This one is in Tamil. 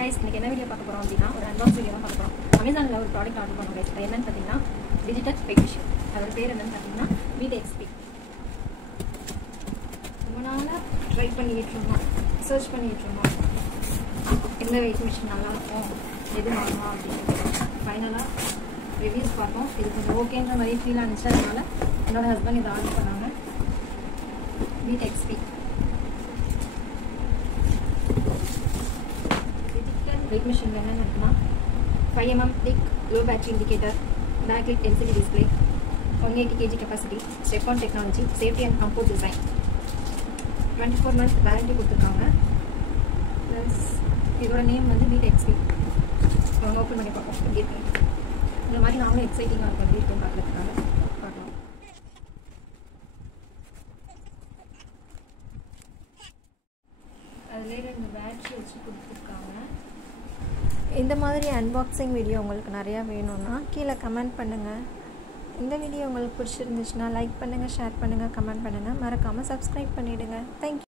guys, இன்னைக்கு என்ன வீடியோ பார்க்க போறோம் அப்படினா ஒரு அன்பாக்ஸ் வீடியோ தான் பார்க்க போறோம். Amazonல ஒரு ப்ராடக்ட் ஆர்டர் பண்ணோம் guys. அது என்னன்னு பார்த்தீங்கன்னா டிஜிட்டல் வெயிட் மிஷின். அதோட பேர் என்னன்னு பார்த்தீங்கன்னா Beat XP. ரொம்ப நாளா ட்ரை பண்ணிட்டு இருந்தோம். சர்ச் பண்ணிட்டு இருந்தோம். எந்த வெயிட் மிஷின் நல்லா இருக்கும், எது வாங்கலாம் அப்படின்னு. ஃபைனலா ரிவ்யூஸ் பார்த்தோம். இது கொஞ்சம் ஓகேன்ற மாதிரி ஃபீல் ஆனிச்சு. அதனால என்னோட ஹஸ்பண்ட் இதை ஆர்டர் பண்ணாங்க. Beat XP. Weight machine என்னன்னு இருக்குன்னா 5 mm thick low battery indicator, backlit LCD display, 180 kg capacity, step-on technology, safety and comfort design. 24 months warranty கொடுத்துருக்காங்க. ப்ளஸ் இதோட நேம் வந்து Beat XP. ஓப்பன் பண்ணி பார்ப்போம் எப்படி இருக்கு. இந்த மாதிரி நாமளும் எக்ஸைட்டிங்காக இருக்கும் எப்படி இருக்குன்னு பார்க்கறதுக்காக பார்க்கலாம். அதில் 2 பேட்டரி வச்சு கொடுத்துருக்காங்க. இந்த மாதிரி அன்பாக்சிங் வீடியோ உங்களுக்கு நிறையா வேணும்னா கீழே கமெண்ட் பண்ணுங்கள். இந்த வீடியோ உங்களுக்கு பிடிச்சிருந்துச்சுன்னா லைக் பண்ணுங்கள், ஷேர் பண்ணுங்கள், கமெண்ட் பண்ணுங்கள். மறக்காமல் சப்ஸ்கிரைப் பண்ணிவிடுங்க. தேங்க்யூ.